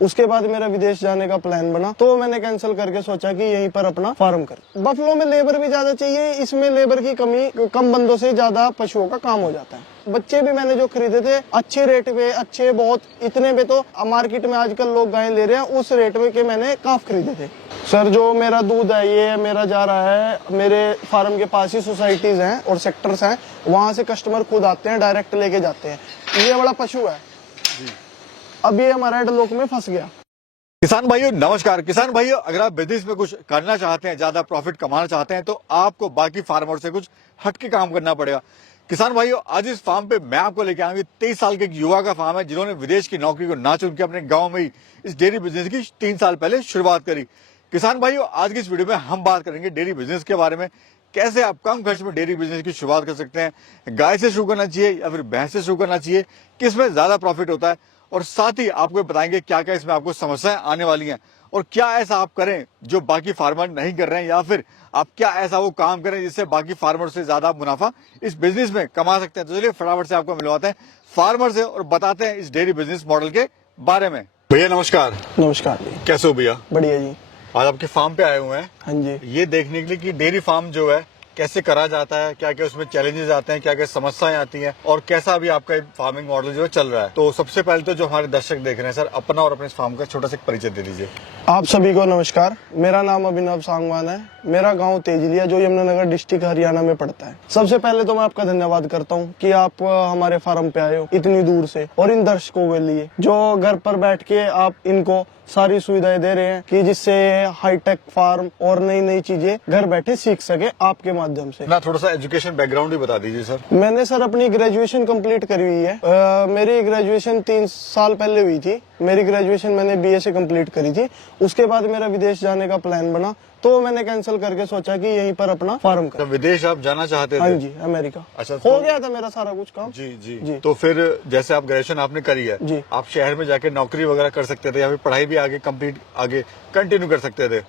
उसके बाद मेरा विदेश जाने का प्लान बना, तो मैंने कैंसिल करके सोचा कि यहीं पर अपना फार्म कर। बफलो में लेबर भी ज्यादा चाहिए, इसमें लेबर की कमी, कम बंदों से ज्यादा पशुओं का काम हो जाता है। बच्चे भी मैंने जो खरीदे थे अच्छे रेट पे, अच्छे बहुत, इतने पे तो मार्केट में आजकल लोग गाय ले रहे हैं, उस रेट में के मैंने काफ खरीदे थे। सर जो मेरा दूध है ये मेरा जा रहा है, मेरे फार्म के पास ही सोसाइटीज हैं और सेक्टर्स हैं, वहां से कस्टमर खुद आते हैं, डायरेक्ट लेके जाते हैं। ये बड़ा पशु है, अब ये हमारा एडलॉक में फंस गया। किसान भाइयों नमस्कार। किसान भाइयों, अगर आप बिजनेस में कुछ करना चाहते हैं, ज्यादा प्रॉफिट कमाना चाहते हैं, तो आपको बाकी फार्मर से कुछ हटके काम करना पड़ेगा। किसान भाइयों, आज इस फार्म पे मैं आपको लेके आऊंगी 23 साल के एक युवा का फार्म है, जिन्होंने विदेश की नौकरी को ना चुन के अपने गांव में ही इस डेयरी बिजनेस की 3 साल पहले शुरुआत करी। किसान भाइयों, आज की इस वीडियो में हम बात करेंगे डेयरी बिजनेस के बारे में, कैसे आप कम खर्च में डेयरी बिजनेस की शुरुआत कर सकते हैं, गाय से शुरू करना चाहिए या फिर भैंस से शुरू करना चाहिए, किसमें ज्यादा प्रॉफिट होता है, और साथ ही आपको बताएंगे क्या क्या इसमें आपको समस्याएं आने वाली हैं और क्या ऐसा आप करें जो बाकी फार्मर नहीं कर रहे हैं, या फिर आप क्या ऐसा वो काम करें जिससे बाकी फार्मर से ज्यादा मुनाफा इस बिजनेस में कमा सकते हैं। तो चलिए फटाफट से आपको मिलवाते हैं फार्मर से और बताते हैं इस डेयरी बिजनेस मॉडल के बारे में। भैया नमस्कार। नमस्कार जी। कैसे हो भैया? बढ़िया जी। आज आपके फार्म पे आए हुए हैं हाँ जी। ये देखने के लिए कि डेयरी फार्म जो है कैसे करा जाता है, क्या क्या उसमें चैलेंजेस आते हैं, क्या क्या समस्याएं आती हैं, और कैसा अभी आपका फार्मिंग मॉडल जो है चल रहा है। तो सबसे पहले तो जो हमारे दर्शक देख रहे हैं सर, अपना और अपने फार्म का छोटा सा परिचय दे दीजिए। आप सभी को नमस्कार। मेरा नाम अभिनव सांगवान है, मेरा गांव तेजलिया जो यमुनानगर डिस्ट्रिक्ट हरियाणा में पड़ता है। सबसे पहले तो मैं आपका धन्यवाद करता हूं कि आप हमारे फार्म पे आए हो इतनी दूर से, और इन दर्शकों के लिए जो घर पर बैठ के आप इनको सारी सुविधाएं दे रहे हैं कि जिससे हाईटेक फार्म और नई नई चीजें घर बैठे सीख सके आपके माध्यम से। ना थोड़ा सा एजुकेशन बैकग्राउंड ही बता दीजिए सर। मैंने सर अपनी ग्रेजुएशन कंप्लीट करी हुई है। मेरी ग्रेजुएशन 3 साल पहले हुई थी। मेरी ग्रेजुएशन मैंने बीए से कंप्लीट करी थी। उसके बाद मेरा विदेश जाने का प्लान बना, तो मैंने कैंसिल करके सोचा कि यहीं पर अपना फार्म कर। विदेश आप जाना चाहते थे? हाँ जी, अमेरिका। अच्छा, हो गया था मेरा सारा कुछ काम। जी जी जी। तो फिर जैसे आप ग्रेजुएशन आपने करी है जी। आप शहर में जाके नौकरी वगैरह कर सकते थे या फिर पढ़ाई भी आगे कंटिन्यू कर सकते थे,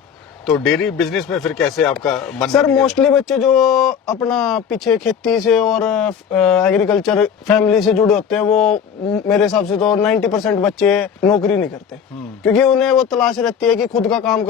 तो डेयरी बिजनेस में फिर कैसे आपका मन? सर मोस्टली बच्चे जो अपना पीछे खेती से और एग्रीकल्चर फैमिली से जुड़े होते हैं, वो मेरे हिसाब से तो 90% बच्चे नौकरी नहीं करते, क्योंकि उन्हें वो तलाश रहती है कि खुद का काम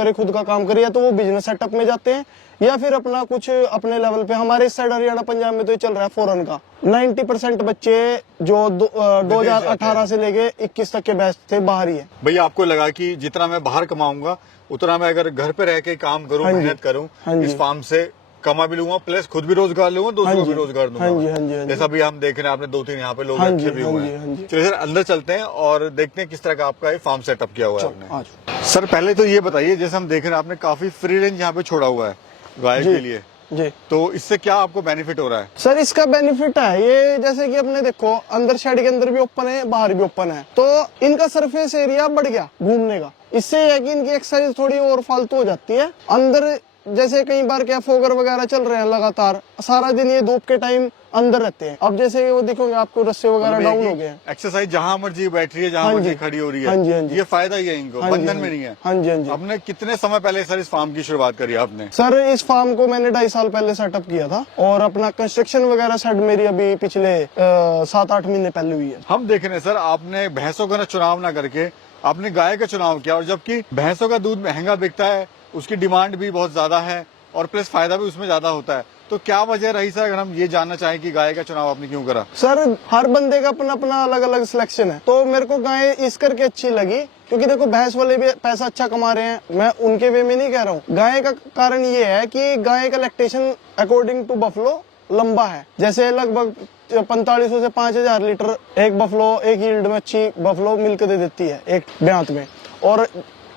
करे, या तो वो बिजनेस सेटअप में जाते हैं या फिर अपना कुछ अपने लेवल पे। हमारे इस साइड हरियाणा पंजाब में तो ये चल रहा है फॉरेन का। 90% बच्चे जो 2018 से लेके 21 तक के बैच थे बाहर ही है। भैया आपको लगा कि जितना मैं बाहर कमाऊंगा उतना मैं अगर घर पे रह के काम करूं, मेहनत करूं, इस फार्म से कमा भी लूंगा, प्लस खुद भी रोजगार लूंगा, दूसरों को भी रोजगार दूंगा। जैसा भी हम देख रहे हैं, आपने 2-3 यहाँ पे लोग रखे भी हुए हैं। चलिए सर अंदर चलते हैं और देखते हैं किस तरह का आपका ये फार्म सेटअप किया हुआ है आपने। सर पहले तो ये बताइए, जैसे हम देख रहे हैं आपने काफी फ्री रेंज यहाँ पे छोड़ा हुआ है गाय के लिए जी, तो इससे क्या आपको बेनिफिट हो रहा है? सर इसका बेनिफिट है ये, जैसे कि अपने देखो अंदर शेड के अंदर भी ओपन है, बाहर भी ओपन है, तो इनका सरफेस एरिया बढ़ गया घूमने का। इससे है कि इनकी एक्सरसाइज थोड़ी और फालतू हो जाती है। अंदर जैसे कई बार क्या फोगर वगैरह चल रहे हैं लगातार, सारा दिन ये धूप के टाइम अंदर रहते हैं। अब जैसे वो देखोगे आपको रस्से वगैरह डाउन हो गए हैं। एक्सरसाइज जहां मर्जी बैठ रही है, जहां मर्जी खड़ी हो रही है। हाँ जी, हाँ जी। ये फायदा ही है इनको, बंधन में नहीं है। हाँ जी, हाँ जी। आपने कितने समय पहले सर इस फार्म की शुरुआत करी आपने? सर इस फार्म को मैंने 2.5 साल पहले सेटअप किया था, और अपना कंस्ट्रक्शन वगैरह सेट मेरी अभी पिछले 7-8 महीने पहले हुई है। हम देख रहे हैं सर, आपने भैंसों का चुनाव ना करके आपने गाय का चुनाव किया, और जबकि भैंसों का दूध महंगा बिकता है, उसकी डिमांड भी बहुत ज्यादा है और प्लस फायदा भी उसमें ज्यादा होता है, तो क्या वजह रही सर, अगर हम ये जानना चाहें कि गाय का चुनाव आपने क्यों करा? सर हर बंदे का अपना अपना अलग अलग सिलेक्शन है, तो मेरे को गाय इस करके अच्छी लगी क्योंकि देखो भैंस वाले भी पैसा अच्छा कमा रहे हैं, मैं उनके वे में नहीं कह रहा हूँ। गाय का कारण ये है कि गाय का लैक्टेशन अकॉर्डिंग टू बफलो लंबा है, जैसे लगभग 4500 से 5000 लीटर एक बफलो एक यील्ड में अच्छी बफलो मिल्क दे देती है एक ब्यांत में, और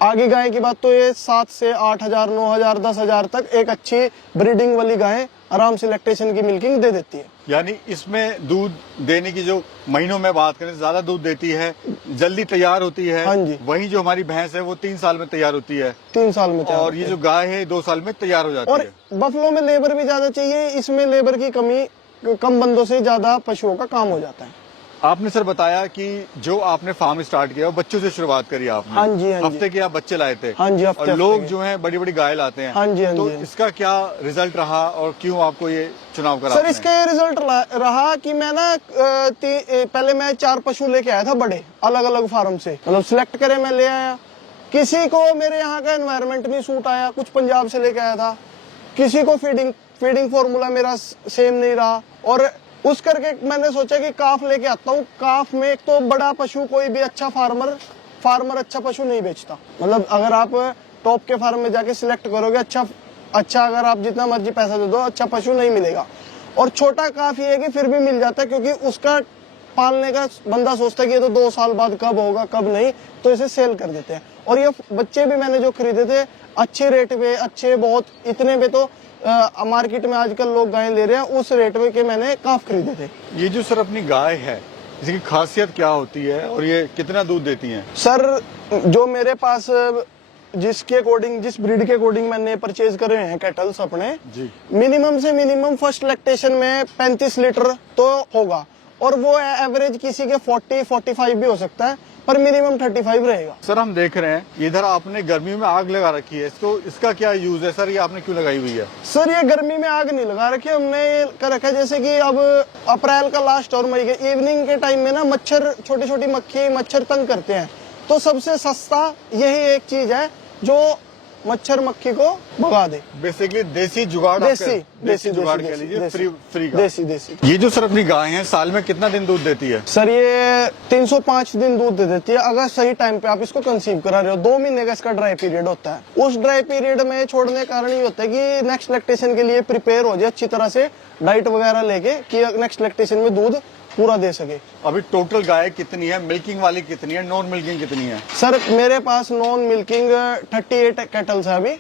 आगे गाय की बात तो ये 7 से 8000, 9000, 10,000 तक एक अच्छी ब्रीडिंग वाली गाय आराम से लैक्टेशन की मिल्किंग दे देती है। यानी इसमें दूध देने की जो महीनों में बात करें, ज्यादा दूध देती है, जल्दी तैयार होती है। हाँ जी। वहीं जो हमारी भैंस है वो 3 साल में तैयार होती है। 3 साल में तैयार और ये जो गाय है 2 साल में तैयार हो जाती और है। बफलो में लेबर भी ज्यादा चाहिए, इसमें लेबर की कमी, कम बंदों से ज्यादा पशुओं का काम हो जाता है। आपने सर बताया कि जो आपने फार्म स्टार्ट किया वो बच्चों से शुरुआत करी आपने। हाँ जी, हाँ जी। हफ्ते के आप बच्चे लाए थे। हाँ जी, हफ्ते और लोग के। जो हैं बड़ी बड़ी गाय लाते हैं। हाँ जी, हाँ तो जी। इसका क्या रिजल्ट रहा और क्यों आपको ये चुनाव करा सर आपने? इसका ये रिजल्ट रहा कि मैं ना पहले मैं 4 पशु लेके आया था बड़े, अलग अलग फार्म से, मतलब सिलेक्ट करे मैं ले आया। किसी को मेरे यहाँ का एनवायरनमेंट नहीं सूट आया, कुछ पंजाब से लेके आया था। किसी को फीडिंग फार्मूला मेरा सेम नहीं रहा, और उस करके मैंने सोचा कि काफ लेके आता हूँ। काफ में एक तो बड़ा पशु कोई भी अच्छा फार्मर अच्छा पशु नहीं बेचता। मतलब अगर आप टॉप के फार्म में जाके सिलेक्ट करोगे अच्छा अगर आप जितना मर्जी पैसा दे दो, अच्छा पशु नहीं मिलेगा। और छोटा काफ ये है कि फिर भी मिल जाता है, क्योंकि उसका पालने का बंदा सोचता है कि ये तो 2 साल बाद कब होगा कब नहीं, तो इसे सेल कर देते हैं। और ये बच्चे भी मैंने जो खरीदे थे अच्छे रेट पे, अच्छे बहुत, इतने पे तो मार्केट में आजकल लोग गाय ले रहे हैं, उस रेट में के मैंने काफ खरीदे थे। ये जो सर अपनी गाय है, इसकी खासियत क्या होती है और ये कितना दूध देती है? सर जो मेरे पास जिस ब्रीड के अकॉर्डिंग मैंने परचेज करे हैं कैटल्स अपने जी। मिनिमम से मिनिमम फर्स्ट लैक्टेशन में 35 लीटर तो होगा, और वो एवरेज किसी के 40-45 भी हो सकता है, पर मिनिमम 35 रहेगा। सर हम देख रहे हैं इधर आपने गर्मी में आग लगा रखी है, इसका क्या यूज है सर? ये आपने क्यों लगाई हुई है? सर ये गर्मी में आग नहीं लगा रखी, हमने ये कर रखा है जैसे कि अब अप्रैल का लास्ट और मई के इवनिंग के टाइम में ना मच्छर, छोटी छोटी मक्खी मच्छर तंग करते हैं, तो सबसे सस्ता यही एक चीज है जो मच्छर मक्खी को भगा दे। बेसिकली देसी जुगाड़, देसी जुगाड़ कह लीजिए, फ्री का। देसी। ये जो सर अपनी गाय है साल में कितना दिन दूध देती है? सर ये 305 दिन दूध दे देती है, अगर सही टाइम पे आप इसको कंसीव करा रहे हो। 2 महीने का इसका ड्राई पीरियड होता है। उस ड्राई पीरियड में छोड़ने का कारण ये होता है कि नेक्स्ट लैक्टेशन के लिए प्रिपेयर हो जाए अच्छी तरह से, डाइट वगैरह लेके, कि नेक्स्ट लैक्टेशन में दूध पूरा दे सके। अभी टोटल गाय कितनी है? मिल्किंग वाली कितनी है? नॉन मिल्किंग कितनी है? सर मेरे पास नॉन मिल्किंग 38 कैटल्स है अभी,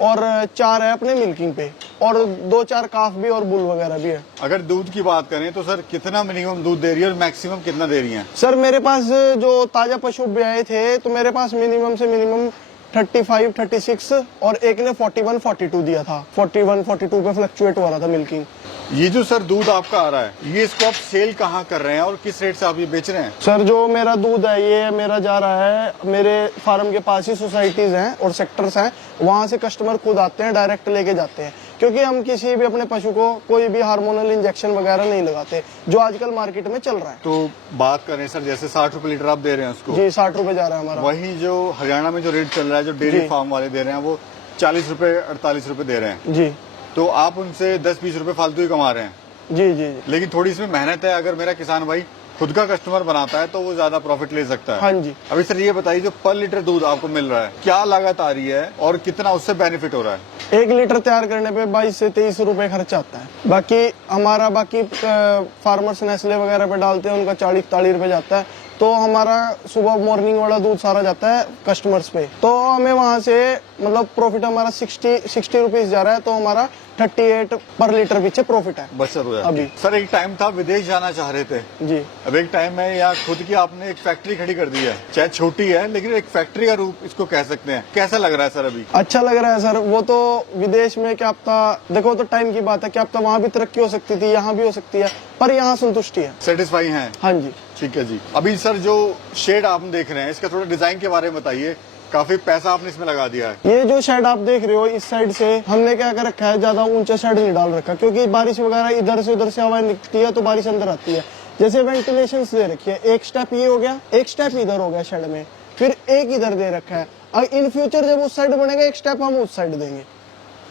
और 4 है अपने मिल्किंग पे, और 2-4 काफ भी और बुल वगैरह भी है। अगर दूध की बात करें तो सर कितना मिनिमम दूध दे रही है और मैक्सिमम कितना दे रही है? सर मेरे पास जो ताजा पशु ब्याए थे तो मेरे पास मिनिमम से मिनिमम 35-36 और एक ने 41-42 दिया था। 41-42 पे फ्लक्चुएट हो रहा था मिल्किंग। ये जो सर दूध आपका आ रहा है, ये इसको आप सेल कहाँ कर रहे हैं और किस रेट से आप ये बेच रहे हैं? सर जो मेरा दूध है ये मेरा जा रहा है, मेरे फार्म के पास ही सोसाइटीज हैं और सेक्टर्स हैं, वहाँ से कस्टमर खुद आते हैं, डायरेक्ट लेके जाते हैं, क्योंकि हम किसी भी अपने पशु को कोई भी हार्मोनल इंजेक्शन वगैरह नहीं लगाते, जो आजकल मार्केट में चल रहा है। तो बात करें सर, जैसे 60 रुपए लीटर आप दे रहे हैं उसको? जी 60 रुपए जा रहा है हमारा। वही जो हरियाणा में जो रेट चल रहा है, जो डेयरी फार्म वाले दे रहे हैं, वो 40 रुपए 48 रुपए दे रहे हैं। जी। तो आप उनसे 10-20 रुपए फालतू ही कमा रहे हैं। जी। लेकिन थोड़ी इसमें मेहनत है। अगर मेरा किसान भाई खुद का कस्टमर बनाता है तो वो ज्यादा प्रॉफिट ले सकता है। हाँ जी। अभी सर ये बताइए, जो पर लीटर दूध आपको मिल रहा है, क्या लागत आ रही है और कितना उससे बेनिफिट हो रहा है? 1 लीटर तैयार करने पे 22 से 23 रुपए खर्चा आता है। बाकी फार्मर्स नेस्ले वगैरह पे डालते हैं, उनका 40-42 रुपए जाता है। तो हमारा सुबह मॉर्निंग वाला दूध सारा जाता है कस्टमर्स पे, तो हमें वहाँ से मतलब प्रॉफिट हमारा 60 रुपीज जा रहा है, तो हमारा 38 पर लीटर पीछे प्रॉफिट है। बचत हो जाती है। अभी सर एक टाइम था विदेश जाना चाह रहे थे, जी। अब एक टाइम है या खुद की आपने एक फैक्ट्री खड़ी कर दी है, चाहे छोटी है लेकिन एक फैक्ट्री का रूप इसको कह सकते हैं। कैसा लग रहा है सर अभी? अच्छा लग रहा है सर। वो तो विदेश में क्या पता, देखो तो टाइम की बात है, क्या पता वहाँ भी तरक्की हो सकती थी, यहाँ भी हो सकती है, पर यहाँ संतुष्टि है। सेटिस्फाई है? हाँ जी। ठीक है जी। अभी सर जो शेड आप देख रहे हैं, इसका थोड़ा डिजाइन के बारे में बताइए। काफी पैसा आपने इसमें लगा दिया है। ये जो शेड आप देख रहे हो, इस साइड से हमने क्या कर रखा है, ज्यादा ऊंचा शेड नहीं डाल रखा, क्योंकि बारिश वगैरह इधर से उधर से हवा निकलती है तो बारिश अंदर आती है। जैसे वेंटिलेशन दे रखी है, एक स्टेप ये हो गया, एक स्टेप इधर हो गया शेड में, फिर एक इधर दे रखा है। और इन फ्यूचर जब उस साइड बनेगा, एक स्टेप हम उस साइड देंगे,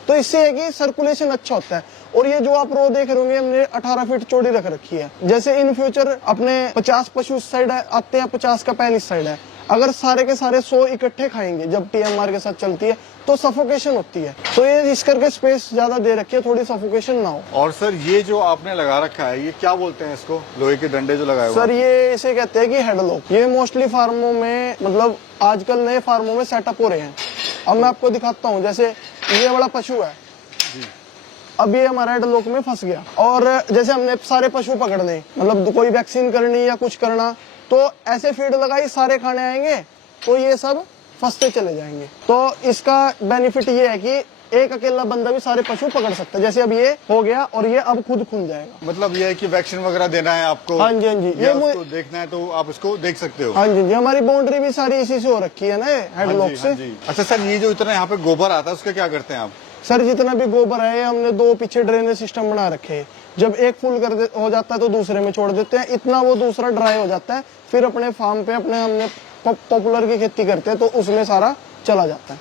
तो इससे है कि सर्कुलेशन अच्छा होता है। और ये जो आप रो देख रहे होंगे, हमने 18 फीट चौड़ी रख रखी है। जैसे इन फ्यूचर अपने 50 पशु उस साइड आते हैं, 50 का पैन इस साइड है, अगर सारे के सारे 100 इकट्ठे खाएंगे जब टीएमआर के साथ चलती है तो सफोकेशन होती है, तो ये इस करके स्पेस ज्यादा दे रखी है, थोड़ी सफोकेशन ना हो। और सर ये जो आपने लगा रखा है, ये क्या बोलते हैं इसको? लोहे के डंडे जो लगाए हुए? सर ये इसे कहते हैं कि हेडलॉक। ये मोस्टली फार्मों में, मतलब आजकल नए फार्मों में सेटअप हो रहे हैं। अब मैं आपको दिखाता हूँ, जैसे ये बड़ा पशु है, अब ये हमारा हेडलॉक में फंस गया, और जैसे हमने सारे पशु पकड़ने, मतलब कोई वैक्सीन करनी या कुछ करना, तो ऐसे फीड लगाई, सारे खाने आएंगे तो ये सब फंसते चले जाएंगे। तो इसका बेनिफिट ये है कि एक अकेला बंदा भी सारे पशु पकड़ सकता है। जैसे अब ये हो गया और ये अब खुद खुल जाएगा। मतलब ये है कि वैक्सीन वगैरह देना है आपको, हाँ जी, हाँ जी, ये उसको देखना है तो आप इसको देख सकते हो। हाँ जी जी, हमारी बाउंड्री भी सारी इसी से हो रखी है ना, हेडलॉक से। अच्छा सर, ये जो इतना यहाँ पे गोबर आता है उसका क्या करते हैं आप? सर जितना भी गोबर है हमने 2 पीछे ड्रेनेज सिस्टम बना रखे हैं। जब एक फुल हो जाता है तो दूसरे में छोड़ देते हैं, इतना वो दूसरा ड्राई हो जाता है, फिर अपने फार्म पे हमने पॉपुलर की खेती करते हैं तो उसमें सारा चला जाता है।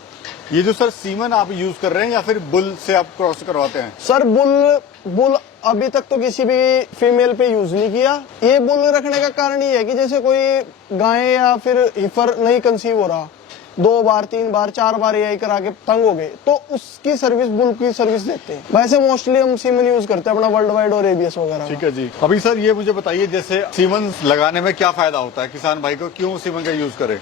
ये जो सर सीमन आप यूज कर रहे हैं या फिर बुल से आप क्रॉस करवाते हैं? सर बुल अभी तक तो किसी भी फीमेल पे यूज नहीं किया। ये बुल रखने का कारण ये है कि जैसे कोई गाय या फिर हिफर नहीं कंसीव हो रहा, 2 बार 3 बार 4 बार यही करा के तंग हो गए, तो उसकी सर्विस बुल की सर्विस देते हैं। वैसे मोस्टली हम सीमन यूज करते हैं अपना वर्ल्ड वाइड और एबीएस वगैरह। ठीक है जी। अभी सर ये मुझे बताइए, जैसे सीमन लगाने में क्या फायदा होता है किसान भाई को, क्यों सीमन का यूज करे?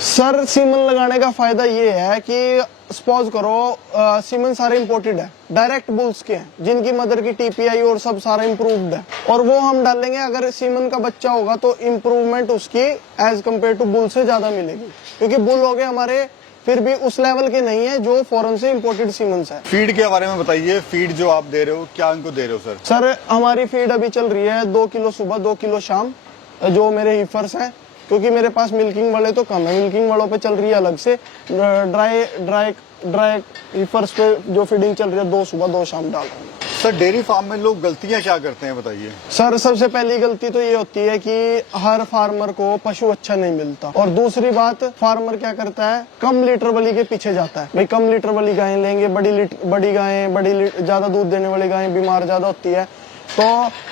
सर सीमन लगाने का फायदा ये है कि सपोज करो सीमन सारे इम्पोर्टेड है, डायरेक्ट बुल्स के हैं जिनकी मदर की टीपीआई और सब सारा इम्प्रूव्ड है, और वो हम डालेंगे। अगर सीमन का बच्चा होगा तो इम्प्रूवमेंट उसकी एज कम्पेयर टू बुल से ज्यादा मिलेगी, क्योंकि बुल हो गए हमारे फिर भी उस लेवल के नहीं है जो फॉरेन से इम्पोर्टेड सीमन्स है। फीड के बारे में बताइए, फीड जो आप दे रहे हो क्या इनको दे रहे हो सर? सर हमारी फीड अभी चल रही है 2 किलो सुबह 2 किलो शाम, जो मेरे हिफर्स हैं, क्योंकि मेरे पास मिल्किंग वाले तो कम है, मिल्किंग वालों पे चल रही है अलग से। ड्राई हिफर्स पे जो फीडिंग चल रही है 2 सुबह 2 शाम डाल रहा हूँ। सर डेयरी फार्म में लोग गलतियां क्या करते हैं बताइए? सर सबसे पहली गलती तो ये होती है कि हर फार्मर को पशु अच्छा नहीं मिलता, और दूसरी बात फार्मर क्या करता है, कम लीटर वाली के पीछे जाता है। भाई कम लीटर वाली गायें लेंगे, बड़ी गायें ज्यादा दूध देने वाली गायें बीमार ज्यादा होती है, तो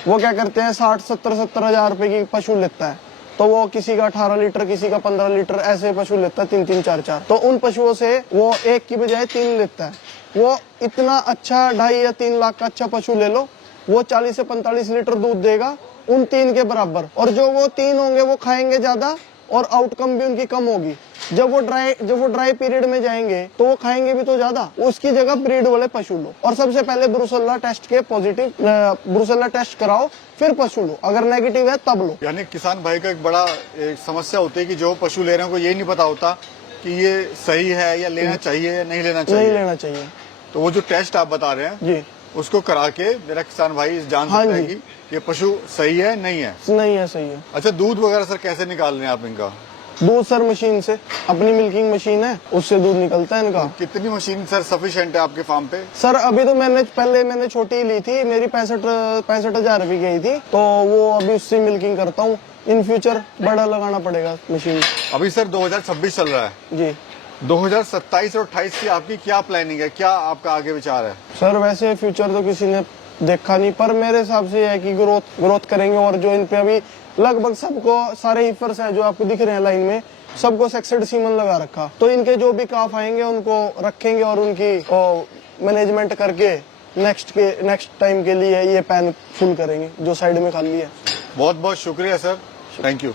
वो क्या करते हैं 60-70 हजार रुपए की पशु लेता है, तो वो किसी का 18 लीटर किसी का 15 लीटर ऐसे पशु लेता है, 3-3, 4-4। तो उन पशुओं से वो 1 की बजाय 3 लेता है। वो इतना अच्छा 2.5 या 3 लाख का अच्छा पशु ले लो, वो 40 से 45 लीटर दूध देगा उन 3 के बराबर, और जो वो 3 होंगे वो खाएंगे ज्यादा और आउटकम भी उनकी कम होगी। जब वो ड्राई पीरियड में जाएंगे तो वो खाएंगे भी तो ज्यादा, उसकी जगह ब्रीड वाले पशु लो, और सबसे पहले ब्रुसेल्ला टेस्ट के पॉजिटिव ब्रुसेल्ला टेस्ट कराओ, फिर पशु लो, अगर नेगेटिव है तब लो। यानी किसान भाई का एक बड़ा समस्या होती है कि जो पशु ले रहे हैं को ये नहीं पता होता कि ये सही है या लेना चाहिए या नहीं लेना चाहिए। नहीं लेना चाहिए। तो वो जो टेस्ट आप बता रहे हैं जी, उसको करा के मेरा किसान भाई जान हाँ सकता है जी। कि ये पशु सही है नहीं है। नहीं है, सही है। अच्छा, दूध वगैरह सर कैसे निकाल रहे हैं आप इनका? दूध सर मशीन से, अपनी मिल्किंग मशीन है उससे दूध निकलता है इनका। कितनी मशीन सर सफिशिएंट है आपके फार्म पे? सर अभी तो मैंने छोटी ली थी, मेरी 65 हजार रुपये गई थी, तो वो अभी उससे मिल्किंग करता हूँ। इन फ्यूचर बड़ा लगाना पड़ेगा मशीन। अभी सर 2026 चल रहा है जी, 2027 और 28 की आपकी क्या प्लानिंग है, क्या आपका आगे विचार है? सर वैसे फ्यूचर तो किसी ने देखा नहीं, पर मेरे हिसाब से ये है कि ग्रोथ करेंगे, और जो इन पे अभी लगभग सबको सारे हिफर्स हैं जो आपको दिख रहे हैं लाइन में, सबको सेक्सेड सीमन लगा रखा, तो इनके जो भी काफ आएंगे उनको रखेंगे और उनकी मैनेजमेंट करके नेक्स्ट टाइम के लिए ये पैन फुल करेंगे जो साइड में खाली है। बहुत बहुत शुक्रिया सर, थैंक यू।